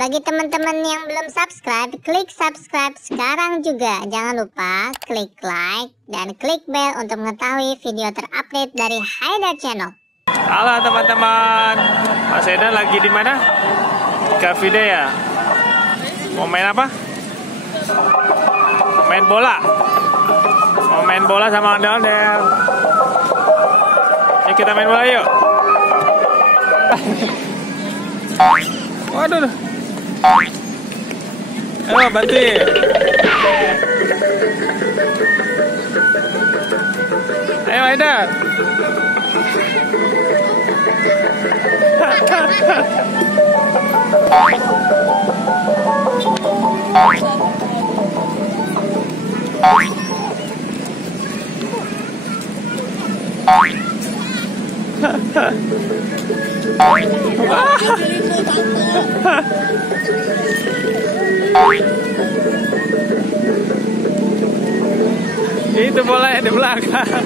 Bagi teman-teman yang belum subscribe, klik subscribe sekarang juga. Jangan lupa klik like dan klik bell untuk mengetahui video terupdate dari Haidar Channel. Halo teman-teman, Mas Haidar lagi di mana? Ke video ya. Mau main apa? Main bola. Mau main bola sama Ondel-Ondel. Yuk kita main bola yuk. Waduh. Ayo bantuin. Ayo Haidar. Itu bola di belakang.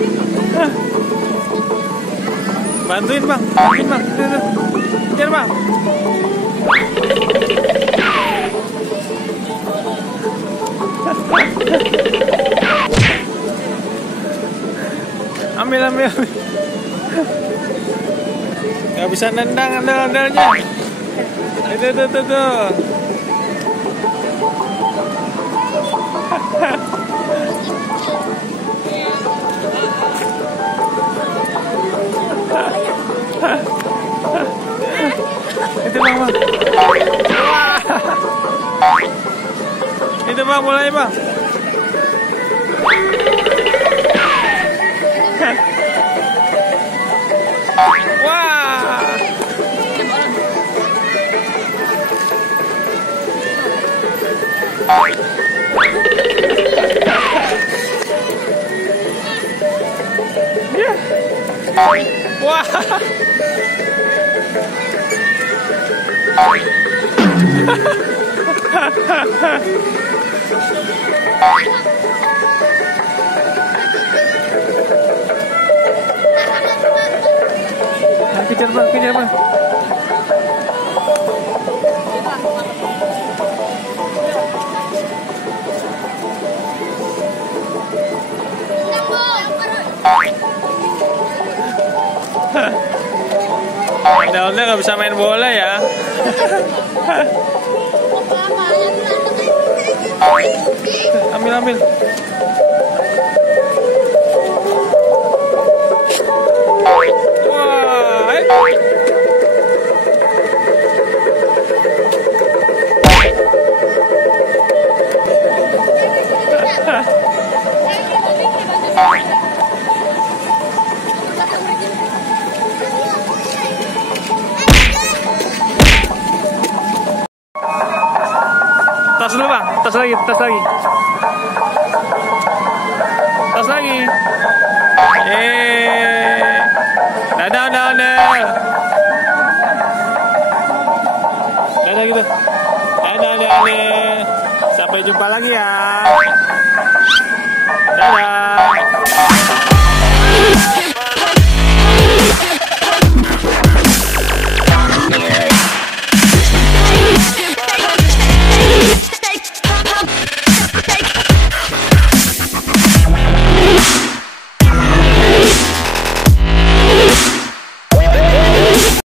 Bantuin bang, kejar bang. Ambil. Gak bisa nendang ondel-ondelnya. Itu. Itu bang. Itu bang, mulai bang. Wah. Wah. Kejar bang. Ondel-ondel gak bisa main bola ya. Ambil. Tas dulu bang, tas lagi. Dadah Ondel-Ondel. Dadah gitu. Dadah Ondel-Ondel. Sampai jumpa lagi ya. Dadah.